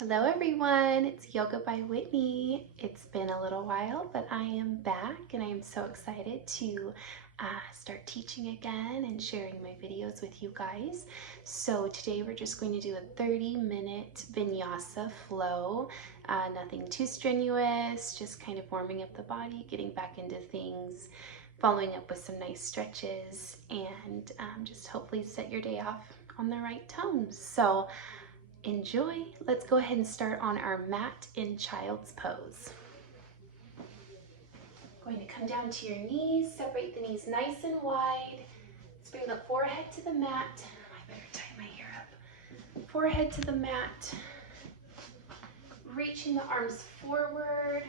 Hello everyone, it's Yoga by Whitney. It's been a little while, but I am back and I am so excited to start teaching again and sharing my videos with you guys. So today we're just going to do a 30-minute vinyasa flow. Nothing too strenuous, just kind of warming up the body, getting back into things, following up with some nice stretches, and just hopefully set your day off on the right tones. So enjoy. Let's go ahead and start on our mat in child's pose. Going to come down to your knees, separate the knees nice and wide. Let's bring the forehead to the mat. I better tie my hair up. Forehead to the mat. Reaching the arms forward.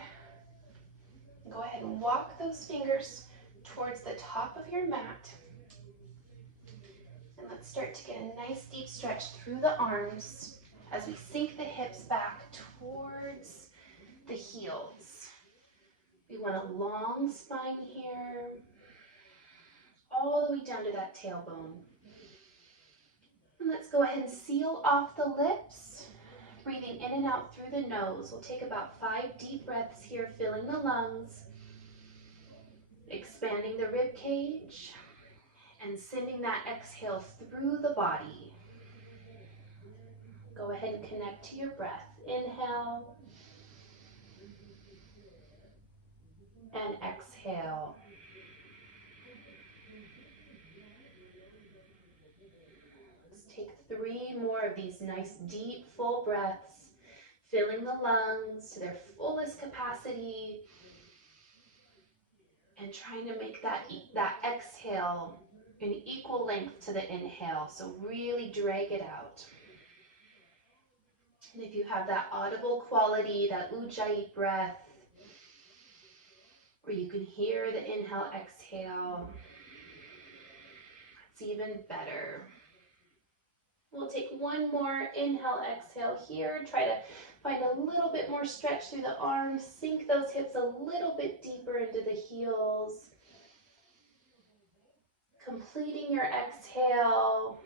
Go ahead and walk those fingers towards the top of your mat. And let's start to get a nice deep stretch through the arms as we sink the hips back towards the heels. We want a long spine here, all the way down to that tailbone. And let's go ahead and seal off the lips, breathing in and out through the nose. We'll take about 5 deep breaths here, filling the lungs, expanding the rib cage, and sending that exhale through the body. Go ahead and connect to your breath. Inhale and exhale. Let's take 3 more of these nice deep full breaths, filling the lungs to their fullest capacity and trying to make that exhale an equal length to the inhale. So really drag it out. And if you have that audible quality, that ujjayi breath, where you can hear the inhale, exhale, it's even better. We'll take 1 more inhale, exhale here. Try to find a little bit more stretch through the arms. Sink those hips a little bit deeper into the heels. Completing your exhale.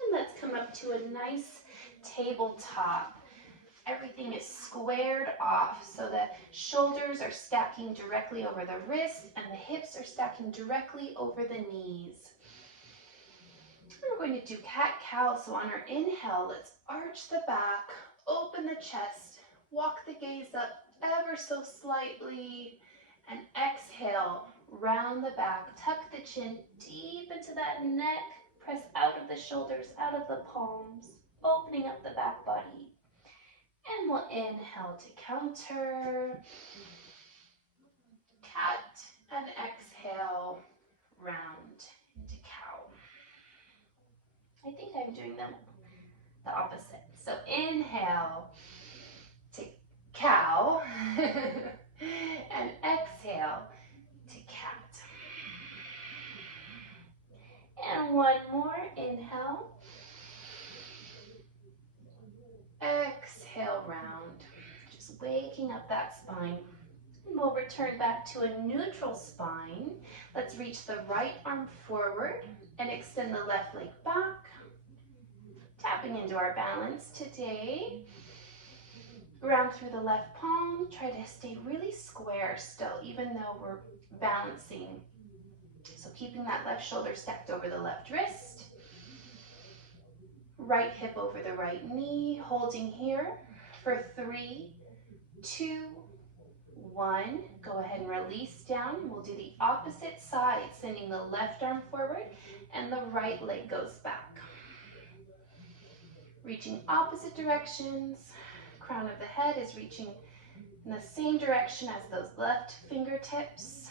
And let's come up to a nice tabletop. Everything is squared off so the shoulders are stacking directly over the wrist and the hips are stacking directly over the knees. We're going to do cat-cow, so on our inhale, let's arch the back, open the chest, walk the gaze up ever so slightly, and exhale, round the back, tuck the chin deep into that neck, press out of the shoulders, out of the palms, opening up the back body. And we'll inhale to counter, cat, and exhale, round into cow. I think I'm doing them the opposite. So inhale to cow and exhale to cat. And 1 more, inhale. Exhale, round. Just waking up that spine. And we'll return back to a neutral spine. Let's reach the right arm forward and extend the left leg back. Tapping into our balance today. Ground through the left palm. Try to stay really square still, even though we're balancing. So keeping that left shoulder stacked over the left wrist. Right hip over the right knee. Holding here for 3, 2, 1. Go ahead and release down. We'll do the opposite side, sending the left arm forward and the right leg goes back. Reaching opposite directions. Crown of the head is reaching in the same direction as those left fingertips.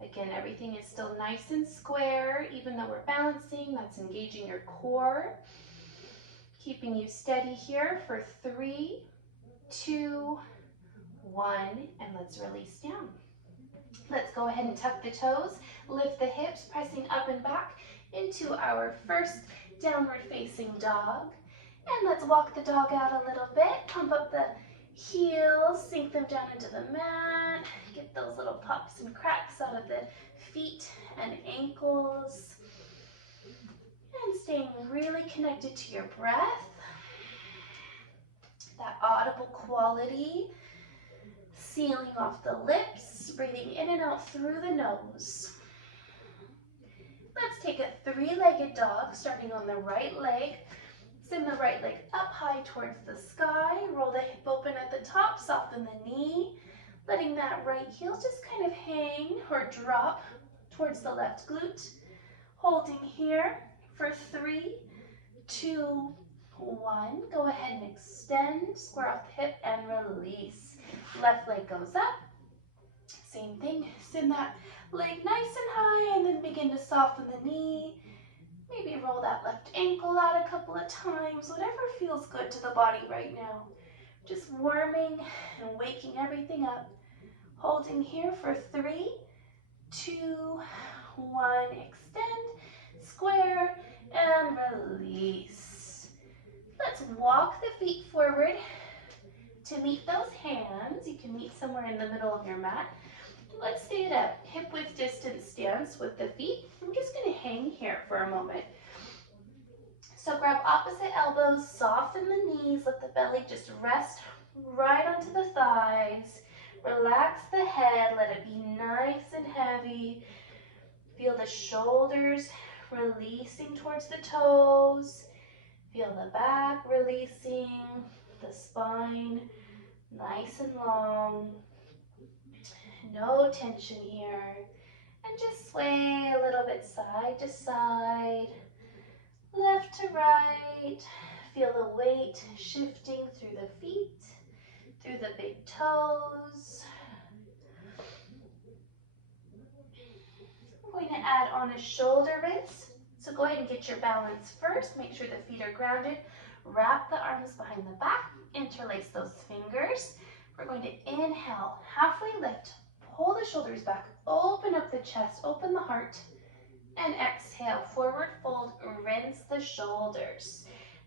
Again, everything is still nice and square, even though we're balancing. That's engaging your core. Keeping you steady here for 3, 2, 1, and let's release down. Let's go ahead and tuck the toes, lift the hips, pressing up and back into our first downward facing dog. And let's walk the dog out a little bit, pump up the heels, sink them down into the mat, get those little pops and cracks out of the feet and ankles. And staying really connected to your breath, that audible quality, sealing off the lips, breathing in and out through the nose. Let's take a three-legged dog, starting on the right leg. Send the right leg up high towards the sky. Roll the hip open at the top, soften the knee. Letting that right heel just kind of hang or drop towards the left glute. Holding here for 3, 2, 1. Go ahead and extend, square off the hip and release. Left leg goes up. Same thing, send that leg nice and high and then begin to soften the knee. Maybe roll that left ankle out a couple of times, whatever feels good to the body right now. Just warming and waking everything up. Holding here for 3, 2, 1. Extend, square, and release. Let's walk the feet forward to meet those hands. You can meet somewhere in the middle of your mat. Let's stay at a hip-width distance stance with the feet. I'm just going to hang here for a moment. So grab opposite elbows, soften the knees, let the belly just rest right onto the thighs. Relax the head, let it be nice and heavy. Feel the shoulders releasing towards the toes. Feel the back releasing, the spine nice and long. No tension here. And just sway a little bit side to side, left to right. Feel the weight shifting through the feet, through the big toes. I'm going to add on a shoulder rinse. So go ahead and get your balance first. Make sure the feet are grounded. Wrap the arms behind the back. Interlace those fingers. We're going to inhale, halfway lift. Pull the shoulders back, open up the chest, open the heart, and exhale, forward fold, rinse the shoulders.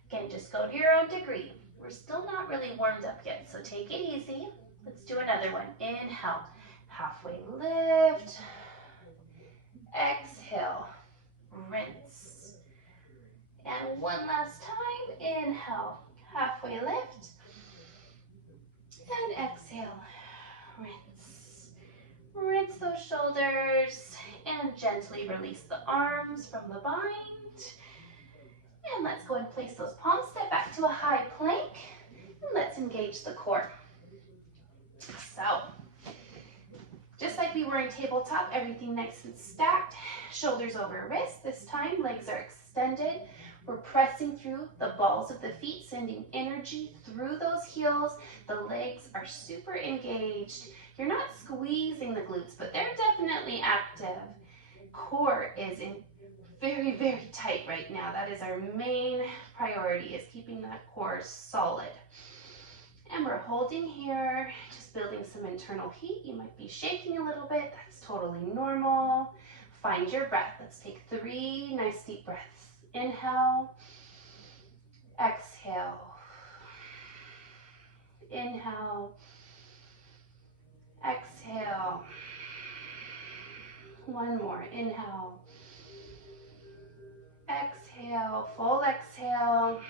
Again, just go to your own degree. We're still not really warmed up yet, so take it easy. Let's do another one. Inhale, halfway lift, exhale, rinse. And one last time, inhale, halfway lift, and exhale, rinse. Rinse those shoulders and gently release the arms from the bind. And let's go and place those palms, step back to a high plank, and let's engage the core. So, just like we were in tabletop, everything nice and stacked, shoulders over wrists. This time, legs are extended. We're pressing through the balls of the feet, sending energy through those heels. The legs are super engaged. You're not squeezing the glutes, but they're definitely active. Core is very, very tight right now. That is our main priority, is keeping that core solid. And we're holding here, just building some internal heat. You might be shaking a little bit. That's totally normal. Find your breath. Let's take 3 nice deep breaths. Inhale, exhale, inhale, exhale. One more. Inhale, exhale, full exhale.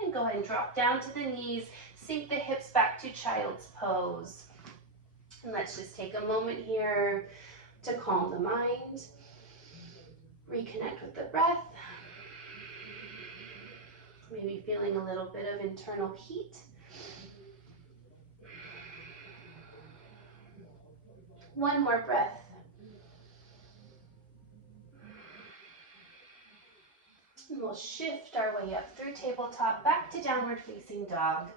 And go ahead and drop down to the knees. Sink the hips back to child's pose. And let's just take a moment here to calm the mind. Reconnect with the breath. Maybe feeling a little bit of internal heat. One more breath. And we'll shift our way up through tabletop, back to downward facing dog.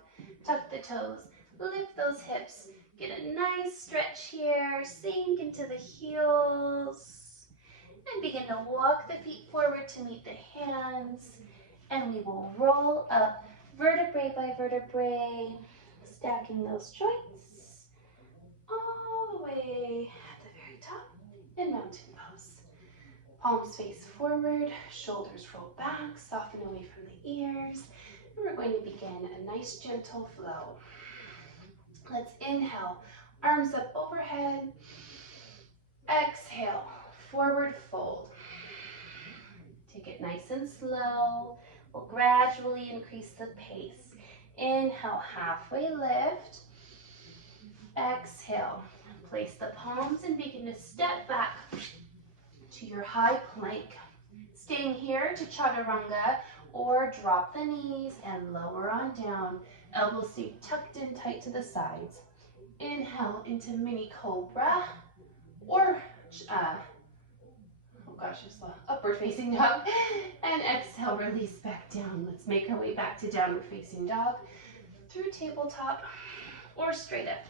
Tuck the toes, lift those hips, get a nice stretch here, sink into the heels, and begin to walk the feet forward to meet the hands. And we will roll up vertebrae by vertebrae, stacking those joints all the way at the very top in mountain pose. Palms face forward, shoulders roll back, soften away from the ears. And we're going to begin a nice gentle flow. Let's inhale, arms up overhead. Exhale, forward fold. Take it nice and slow. We'll gradually increase the pace. Inhale, halfway lift. Exhale, place the palms and begin to step back to your high plank. Staying here to chaturanga, or drop the knees and lower on down. Elbows stay tucked in tight to the sides. Inhale into mini cobra, or it's the upward facing dog. And exhale, release back down. Let's make our way back to downward facing dog through tabletop, or straight up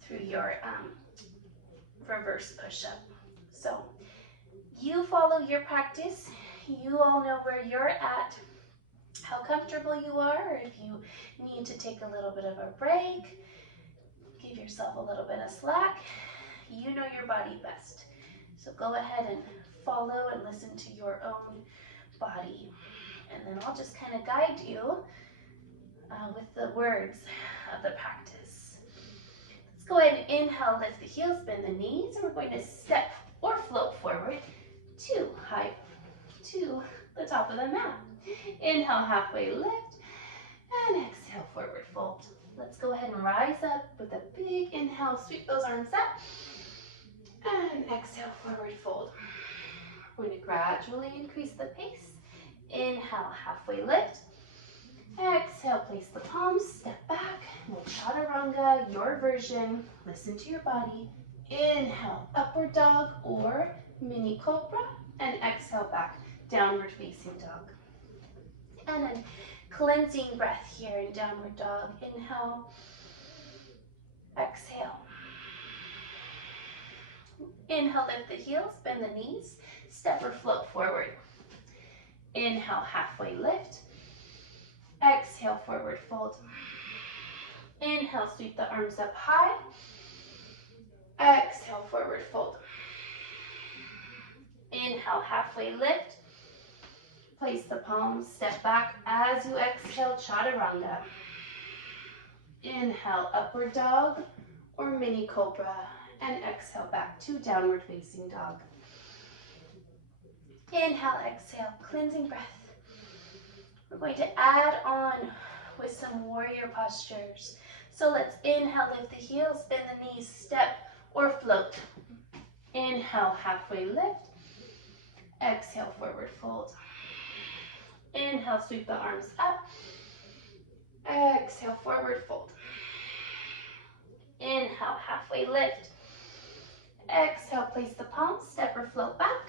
through your reverse push-up. So you follow your practice. You all know where you're at, how comfortable you are, or if you need to take a little bit of a break, give yourself a little bit of slack. You know your body best. So go ahead and follow and listen to your own body. And then I'll just kind of guide you with the words of the practice. Let's go ahead and inhale, lift the heels, bend the knees, and we're going to step or float forward to the top of the mat. Inhale, halfway lift, and exhale, forward fold. Let's go ahead and rise up with a big inhale, sweep those arms up, and exhale, forward fold. We're going to gradually increase the pace. Inhale, halfway lift. Exhale, place the palms, step back. We'll chaturanga, your version. Listen to your body. Inhale, upward dog or mini cobra, and exhale back, downward facing dog. And then cleansing breath here in downward dog. Inhale, exhale. Inhale, lift the heels, bend the knees, step or float forward. Inhale, halfway lift. Exhale, forward fold. Inhale, sweep the arms up high. Exhale, forward fold. Inhale, halfway lift. Place the palms, step back as you exhale, chaturanga. Inhale, upward dog or mini cobra, and exhale back to downward facing dog. Inhale, exhale, cleansing breath. We're going to add on with some warrior postures. So let's inhale, lift the heels, bend the knees, step or float. Inhale, halfway lift. Exhale, forward fold. Inhale, sweep the arms up. Exhale, forward fold. Inhale, halfway lift. Exhale, place the palms, step or float back.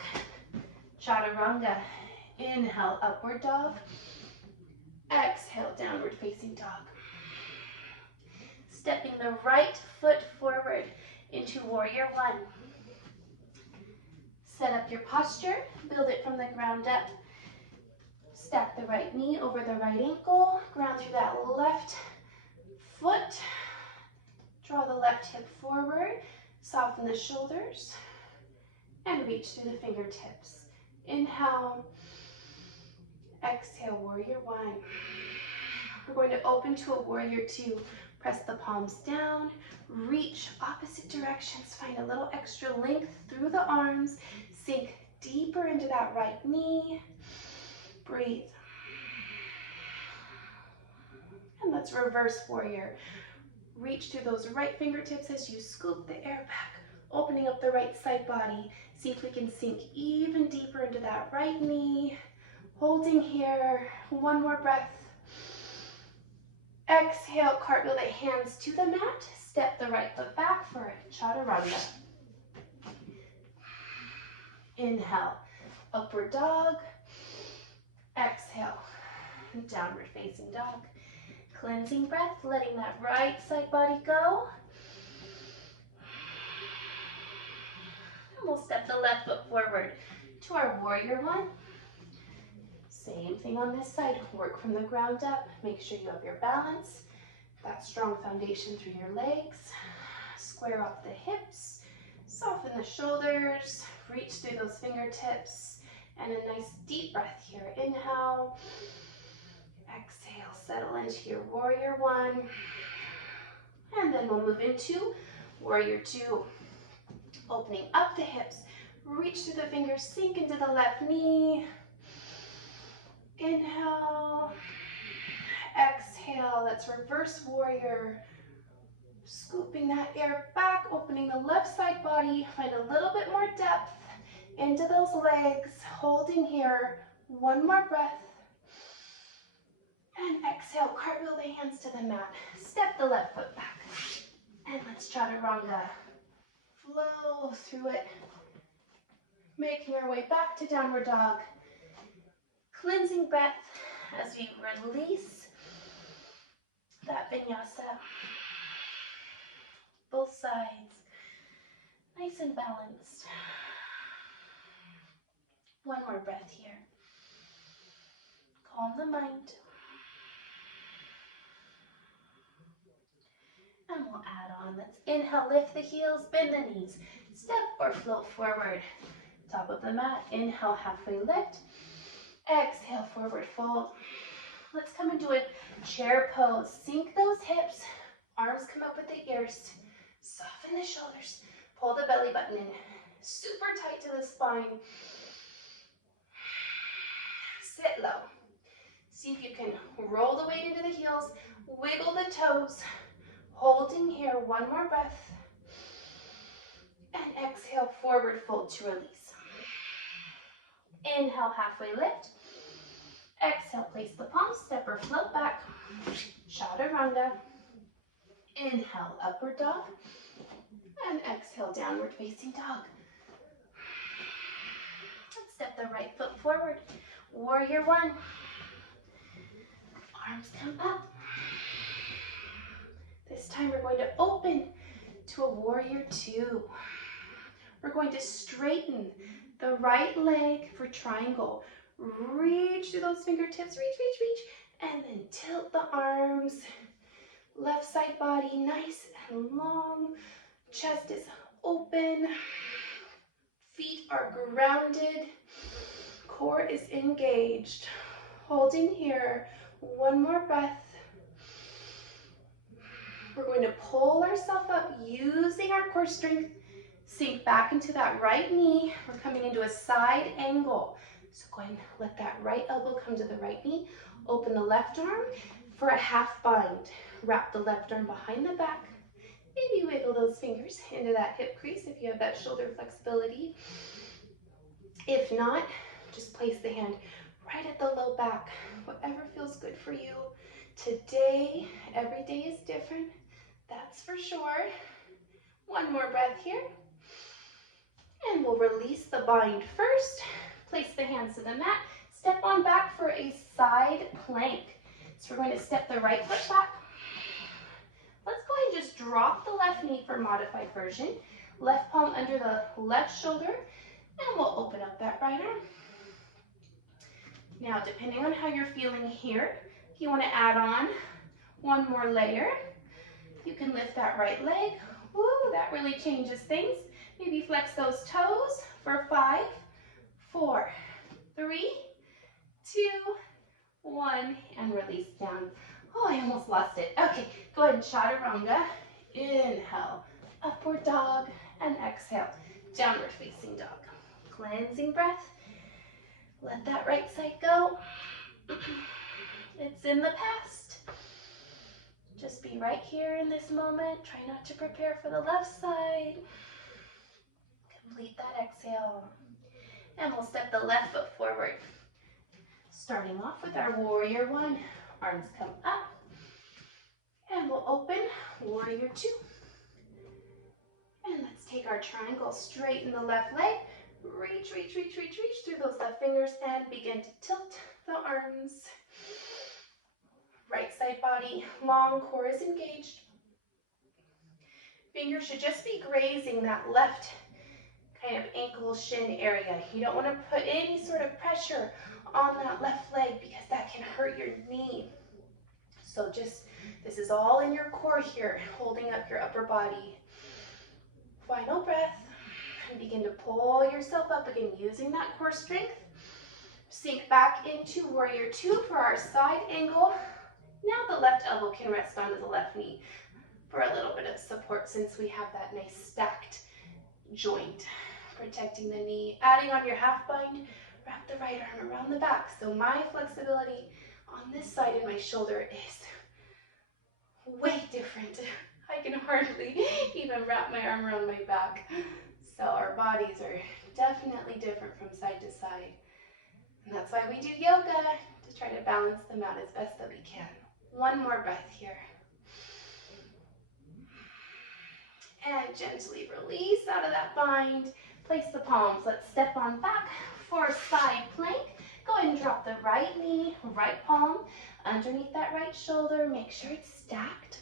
Chaturanga. Inhale, upward dog. Exhale, downward facing dog. Stepping the right foot forward into warrior one. Set up your posture, build it from the ground up. Stack the right knee over the right ankle, ground through that left foot. Draw the left hip forward, soften the shoulders, and reach through the fingertips. Inhale, exhale, warrior one. We're going to open to a warrior two. Press the palms down, reach opposite directions, find a little extra length through the arms, sink deeper into that right knee, breathe. And let's reverse warrior. Reach through those right fingertips as you scoop the air back, opening up the right side body. See if we can sink even deeper into that right knee. Holding here, one more breath. Exhale, cartwheel the hands to the mat. Step the right foot back for chaturanga. Inhale, upward dog. Exhale, downward facing dog. Cleansing breath, letting that right side body go. And we'll step the left foot forward to our warrior one. Same thing on this side, work from the ground up. Make sure you have your balance, that strong foundation through your legs. Square off the hips, soften the shoulders, reach through those fingertips, and a nice deep breath here. Inhale, exhale, settle into your warrior one. And then we'll move into warrior two. Opening up the hips, reach through the fingers, sink into the left knee. let's reverse warrior. Scooping that air back, opening the left side body, find a little bit more depth into those legs, holding here. One more breath. And exhale, cartwheel the hands to the mat. Step the left foot back. And let's chaturanga. Flow through it. Making our way back to downward dog. Cleansing breath as we release that vinyasa. Both sides. Nice and balanced. One more breath here. Calm the mind. And we'll add on. Let's inhale, lift the heels, bend the knees. Step or float forward. Top of the mat. Inhale, halfway lift. Exhale, forward fold. Let's come into a chair pose. Sink those hips. Arms come up with the ears. Soften the shoulders. Pull the belly button in. Super tight to the spine. Sit low. See if you can roll the weight into the heels. Wiggle the toes. Holding here, one more breath. And exhale, forward fold to release. Inhale, halfway lift. Exhale, place the palms, step or float back. Chaturanga. Inhale, upward dog. And exhale, downward facing dog. Let's step the right foot forward. Warrior one. Arms come up. This time we're going to open to a warrior two. We're going to straighten the right leg for triangle. Reach through those fingertips, reach, and then tilt the arms. Left side body, nice and long. Chest is open. Feet are grounded. Core is engaged. Holding here. One more breath. We're going to pull ourselves up using our core strength. Sink back into that right knee. We're coming into a side angle. So go ahead and let that right elbow come to the right knee. Open the left arm for a half bind. Wrap the left arm behind the back. Maybe wiggle those fingers into that hip crease if you have that shoulder flexibility. If not, just place the hand right at the low back. Whatever feels good for you. Today, every day is different. That's for sure. One more breath here. And we'll release the bind first. Place the hands to the mat. Step on back for a side plank. So we're going to step the right foot back. Let's go ahead and just drop the left knee for modified version. Left palm under the left shoulder. And we'll open up that right arm. Now, depending on how you're feeling here, if you want to add on one more layer, you can lift that right leg. Woo, that really changes things. Maybe flex those toes for 5, 4, 3, 2, 1, and release down. Oh, I almost lost it. Okay, go ahead and chaturanga. Inhale, upward dog, and exhale, downward facing dog. Cleansing breath. Let that right side go. It's in the past. Just be right here in this moment. Try not to prepare for the left side. Complete that exhale. And we'll step the left foot forward. Starting off with our warrior one. Arms come up. And we'll open warrior two. And let's take our triangle, straighten the left leg. Reach through those left fingers and begin to tilt the arms. Right side body, long, core is engaged. Fingers should just be grazing that left kind of ankle shin area. You don't want to put any sort of pressure on that left leg because that can hurt your knee. So just, this is all in your core here, holding up your upper body. Final breath. And begin to pull yourself up again using that core strength. Sink back into warrior two for our side angle. Now the left elbow can rest onto the left knee for a little bit of support since we have that nice stacked joint protecting the knee. Adding on your half bind, wrap the right arm around the back. So my flexibility on this side in my shoulder is way different. I can hardly even wrap my arm around my back. So our bodies are definitely different from side to side. And that's why we do yoga, to try to balance them out as best that we can. One more breath here. And gently release out of that bind. Place the palms. Let's step on back for side plank. Go ahead and drop the right knee, right palm underneath that right shoulder. Make sure it's stacked.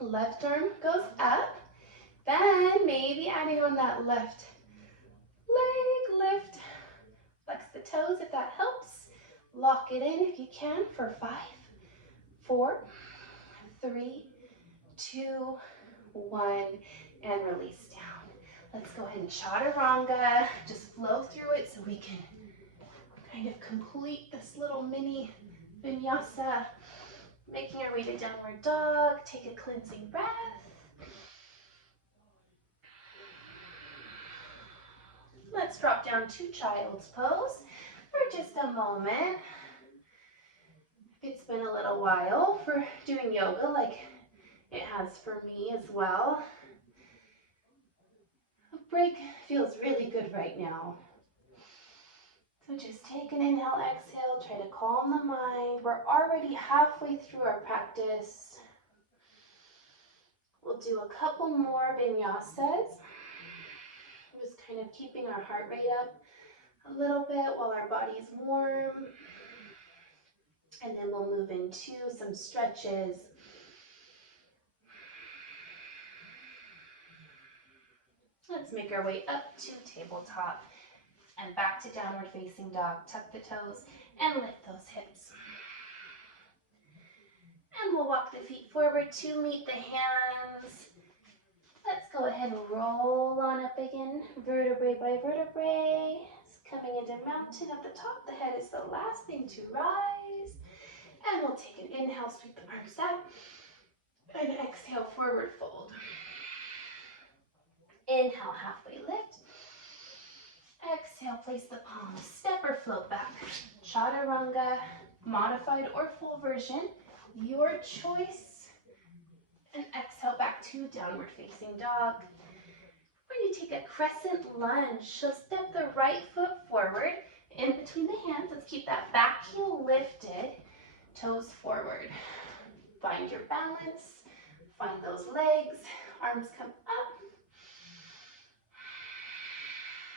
Left arm goes up. Then maybe adding on that left leg lift. Flex the toes if that helps. Lock it in if you can for 5, 4, 3, 2, 1, and release down. Let's go ahead and chaturanga. Just flow through it so we can kind of complete this little mini vinyasa. Making our way to downward dog. Take a cleansing breath. Let's drop down to child's pose for just a moment. It's been a little while for doing yoga like it has for me as well. A break feels really good right now. So just take an inhale, exhale, try to calm the mind. We're already halfway through our practice. We'll do a couple more vinyasas. Just kind of keeping our heart rate up a little bit while our body's warm. And then we'll move into some stretches. Let's make our way up to tabletop and back to downward facing dog. Tuck the toes and lift those hips. And we'll walk the feet forward to meet the hands. Let's go ahead and roll on up again, vertebrae by vertebrae. It's coming into mountain at the top. The head is the last thing to rise. And we'll take an inhale, sweep the arms out. And exhale, forward fold. Inhale, halfway lift. Exhale, place the palms, step or float back. Chaturanga, modified or full version, your choice. And exhale back to downward facing dog. We're going to take a crescent lunge. So step the right foot forward in between the hands. Let's keep that back heel lifted, toes forward. Find your balance, find those legs, arms come up.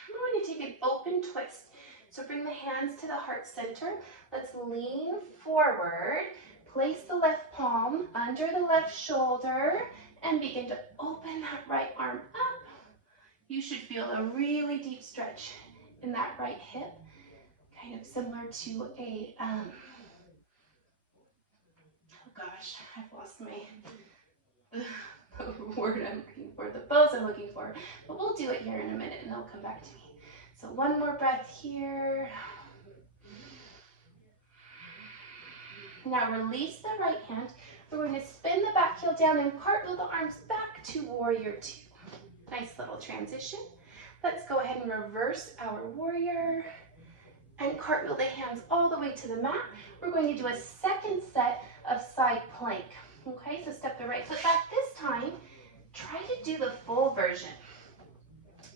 We're going to take an open twist. So bring the hands to the heart center. Let's lean forward. Place the left palm under the left shoulder and begin to open that right arm up. You should feel a really deep stretch in that right hip, kind of similar to a, oh gosh, I've lost my word I'm looking for, the pose I'm looking for, but we'll do it here in a minute and it'll come back to me. So one more breath here. Now release the right hand. We're going to spin the back heel down and cartwheel the arms back to warrior two. Nice little transition. Let's go ahead and reverse our warrior and cartwheel the hands all the way to the mat. We're going to do a second set of side plank. Okay, so step the right foot back. This time, try to do the full version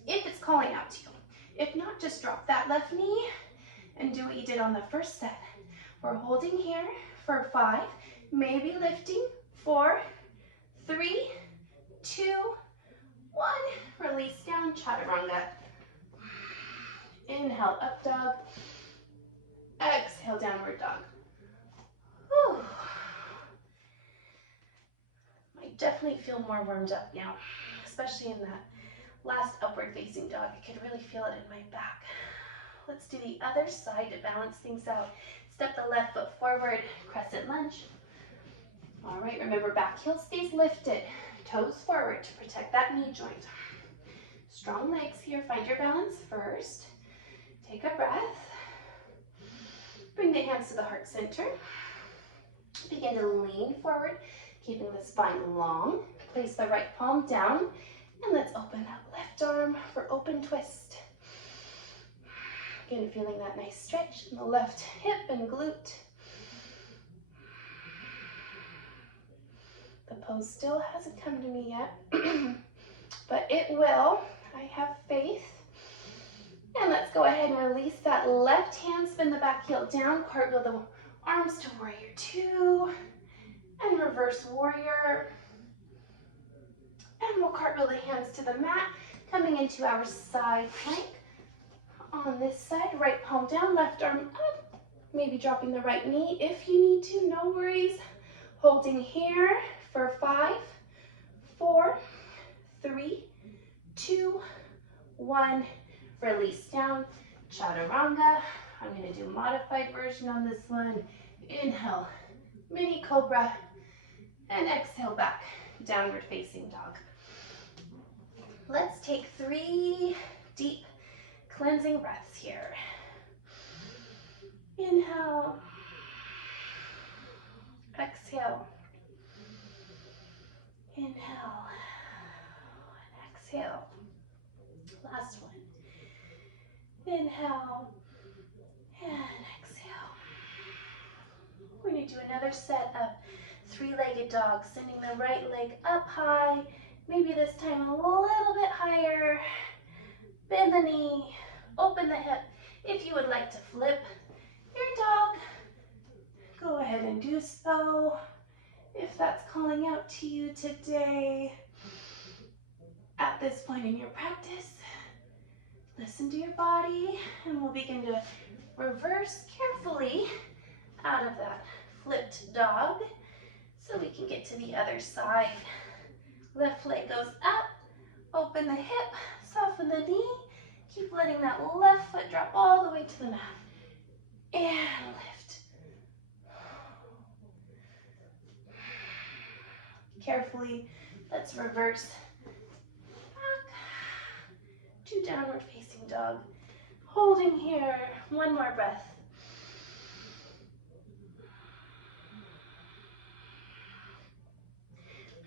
if it's calling out to you. If not, just drop that left knee and do what you did on the first set. We're holding here for 5, maybe lifting, 4, 3, 2, 1. Release down, chaturanga. Inhale, up dog. Exhale, downward dog. Whew. I definitely feel more warmed up now, especially in that last upward facing dog. I could really feel it in my back. Let's do the other side to balance things out. Step the left foot forward, crescent lunge. All right, remember back heel stays lifted, toes forward to protect that knee joint. Strong legs here, find your balance first. Take a breath. Bring the hands to the heart center. Begin to lean forward, keeping the spine long. Place the right palm down, and let's open that left arm for open twist. Again, feeling that nice stretch in the left hip and glute. The pose still hasn't come to me yet, but it will. I have faith. And let's go ahead and release that left hand, spin the back heel down, cartwheel the arms to warrior two, and reverse warrior. And we'll cartwheel the hands to the mat, coming into our side plank. On this side, right palm down, left arm up, maybe dropping the right knee if you need to, no worries. Holding here for 5, 4, 3, 2, 1. Release down, chaturanga. I'm going to do a modified version on this one. Inhale, mini cobra, and exhale back, downward facing dog. Let's take 3 deep cleansing breaths here. Inhale, exhale, inhale, and exhale. Last one. Inhale and exhale. We're going to do another set of 3-legged dogs, sending the right leg up high, maybe this time a little bit higher. Bend the knee, open the hip. If you would like to flip your dog, go ahead and do so. If that's calling out to you today, at this point in your practice, listen to your body, and we'll begin to reverse carefully out of that flipped dog so we can get to the other side. Left leg goes up, open the hip, soften the knee, keep letting that left foot drop all the way to the mat, and lift. Carefully, let's reverse back to downward facing dog. Holding here, one more breath.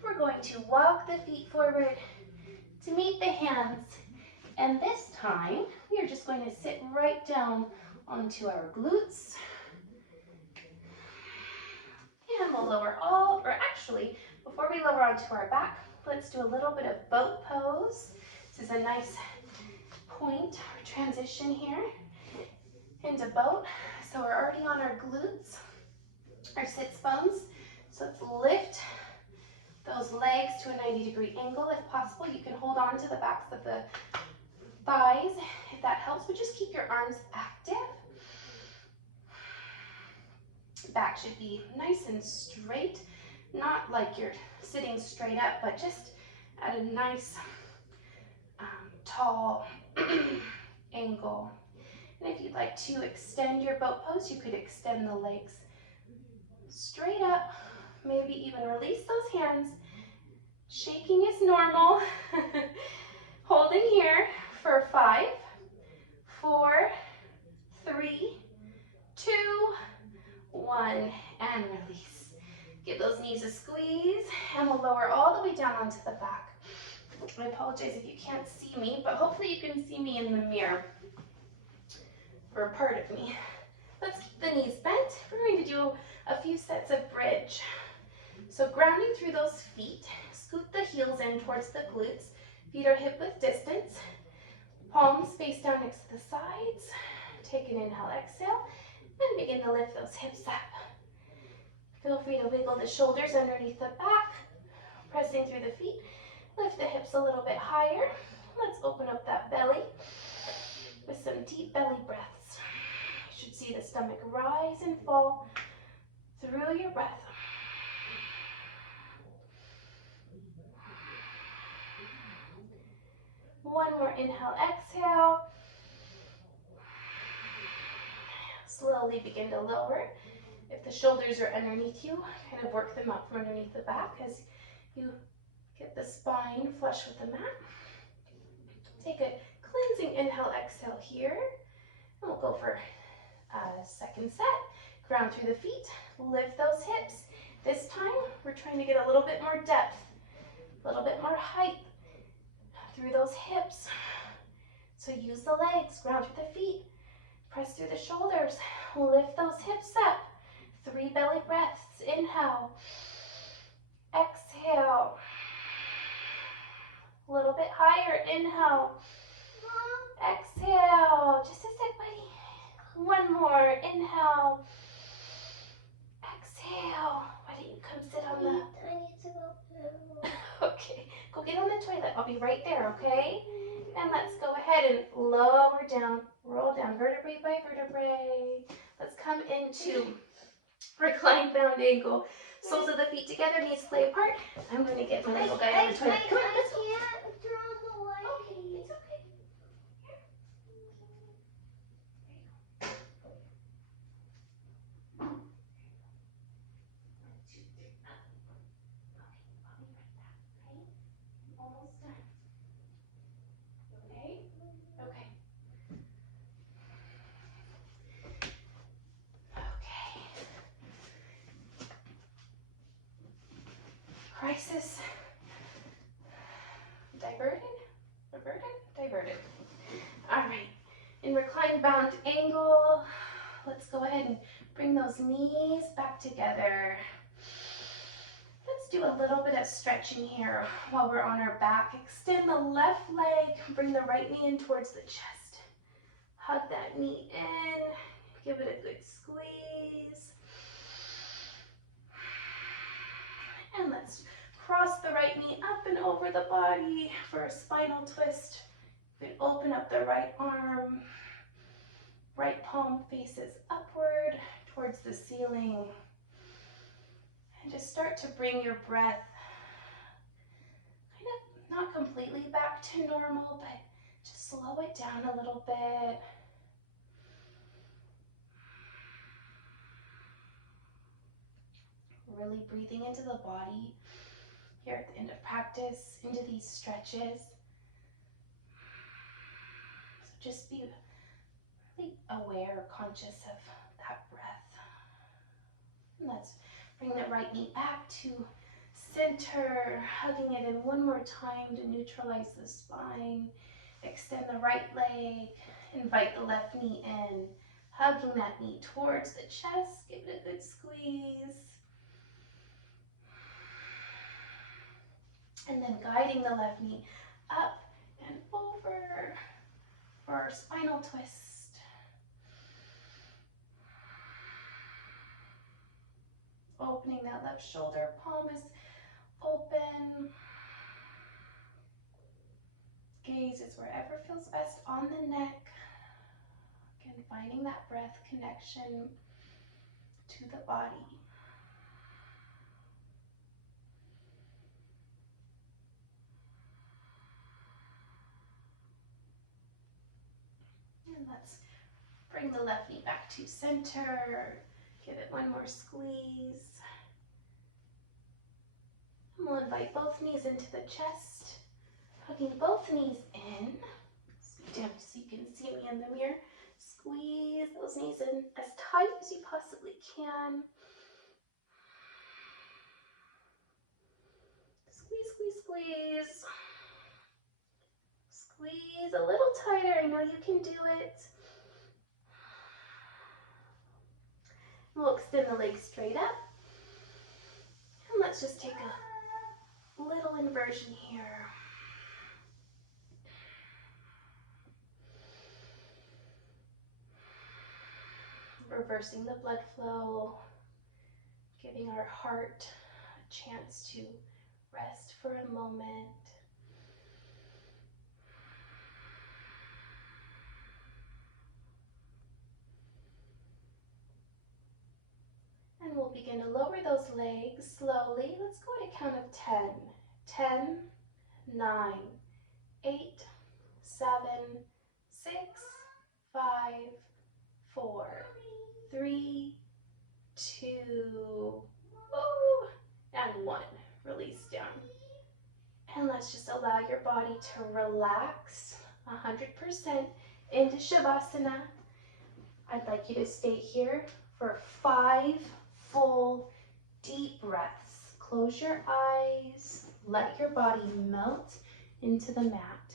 We're going to walk the feet forward to meet the hands. And this time, we are just going to sit right down onto our glutes. And we'll lower all, or actually, before we lower onto our back, let's do a little bit of boat pose. This is a nice point or transition here into boat. So we're already on our glutes, our sits bones. So let's lift those legs to a 90-degree angle if possible. You can hold on to the backs of the thighs if that helps, but just keep your arms active. Back should be nice and straight, not like you're sitting straight up, but just at a nice tall angle. And if you'd like to extend your boat pose, you could extend the legs straight up, maybe even release those hands. Shaking is normal. Holding here for 5, 4, 3, 2, 1, and release. Give those knees a squeeze, and we'll lower all the way down onto the back. I apologize if you can't see me, but hopefully you can see me in the mirror, or a part of me. Let's keep the knees bent. We're going to do a few sets of bridge. So grounding through those feet, scoot the heels in towards the glutes. Feet are hip width distance. Palms face down next to the sides. Take an inhale, exhale, and begin to lift those hips up. Feel free to wiggle the shoulders underneath the back, pressing through the feet. Lift the hips a little bit higher. Let's open up that belly with some deep belly breaths. You should see the stomach rise and fall through your breath. One more inhale, exhale. Slowly begin to lower. If the shoulders are underneath you, kind of work them up from underneath the back as you get the spine flush with the mat. Take a cleansing inhale, exhale here. And we'll go for a second set. Ground through the feet, lift those hips. This time, we're trying to get a little bit more depth, a little bit more height through those hips. So use the legs, ground through the feet, press through the shoulders, lift those hips up. 3 belly breaths. Inhale, exhale. exhale. A little bit higher, inhale. Exhale, just a sec, buddy. One more, inhale. Exhale. Why don't you come sit on the... I need to go. Okay, go get on the toilet. I'll be right there, okay? And let's go ahead and lower down, roll down vertebrae by vertebrae. Let's come into reclined bound angle. Soles of the feet together, knees splay apart. I'm going to get my little guy on the toilet. Come on, let's go. I can't turn the light. Okay, it's okay. Almost done. Okay? Okay. Okay. Crisis. Diverted? Reverted? Diverted. All right. In reclined bound angle, let's go ahead and bring those knees back together. Let's do a little bit of stretching here while we're on our back. Extend the left leg, bring the right knee in towards the chest. Hug that knee in, give it a good squeeze. And let's cross the right knee up and over the body for a spinal twist. You can open up the right arm. Right palm faces upward towards the ceiling. And just start to bring your breath kind of not completely back to normal, but just slow it down a little bit. Really breathing into the body here at the end of practice, into these stretches. So just be really aware, conscious of that breath. And let's bring the right knee back to center, hugging it in one more time to neutralize the spine. Extend the right leg, invite the left knee in, hugging that knee towards the chest, give it a good squeeze. And then guiding the left knee up and over for our spinal twist. Opening that left shoulder, palm is open. Gaze is wherever feels best on the neck. Again, finding that breath connection to the body. And let's bring the left knee back to center. Give it one more squeeze. And we'll invite both knees into the chest. Hugging both knees in. Scoot down so you can see me in the mirror. Squeeze those knees in as tight as you possibly can. Squeeze, squeeze, squeeze. Squeeze a little tighter. I know you can do it. We'll extend the legs straight up. And let's just take a little inversion here. Reversing the blood flow, giving our heart a chance to rest for a moment. And we'll begin to lower those legs slowly. Let's go at a count of 10. 10, 9, 8, 7, 6, 5, 4, 3, 2, and 1. Release down. And let's just allow your body to relax 100% into Shavasana. I'd like you to stay here for 5 full deep breaths. Close your eyes. Let your body melt into the mat.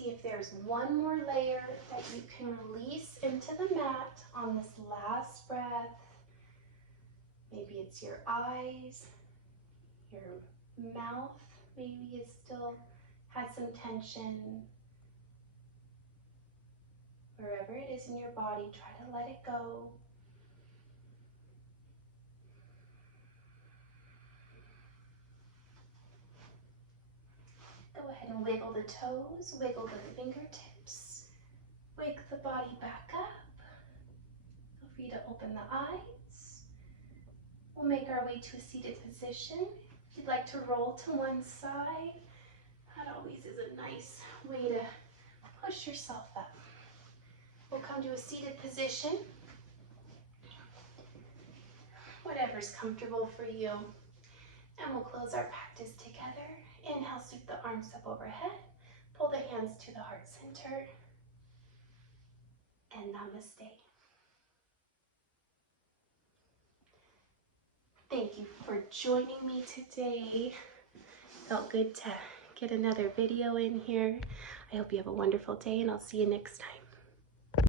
see if there's one more layer that you can release into the mat on this last breath. Maybe it's your eyes, your mouth maybe is still has some tension. Wherever it is in your body, try to let it go. Go ahead and wiggle the toes, wiggle the fingertips, wake the body back up. Feel free to open the eyes. We'll make our way to a seated position. If you'd like to roll to one side, that always is a nice way to push yourself up. We'll come to a seated position, whatever's comfortable for you. And we'll close our practice together. Inhale, sweep the arms up overhead. Pull the hands to the heart center. And namaste. Thank you for joining me today. Felt good to get another video in here. I hope you have a wonderful day, and I'll see you next time.